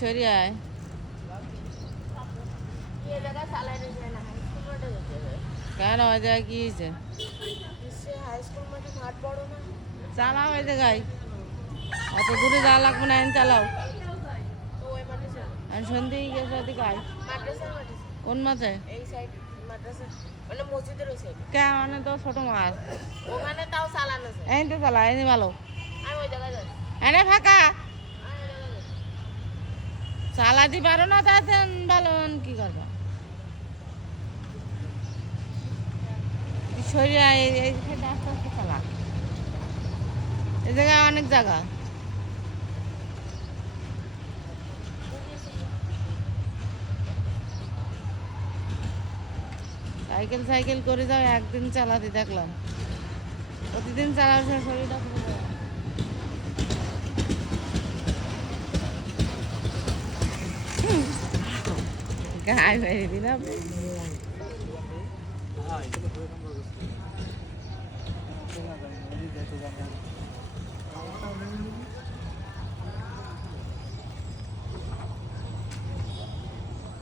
সরিয়ায় কেন ওই জায়গায় কি হয়েছে? চালাও ওই জায়গায়, অত দূরে যাওয়া লাগবে না, এখন চালাও। সন্ধে গেছে ওদিকে আয়। কোন মাঠে? কে মানে তো ছোট মাছ ওখানে, তাও চালানো এই তো চালা, এনে ভালো এনে ফাঁকা চালাতে পারো না, তাতে ভালো কি করবা? সরিয়া এই সাইডে আস্তে আস্তে চালা, এই জায়গায় অনেক জায়গা। সাইকেল সাইকেল করে যাও, একদিন চালাতে দেখলাম, প্রতিদিন চালার শরীরটা গায়ে বাইরে দিলাম।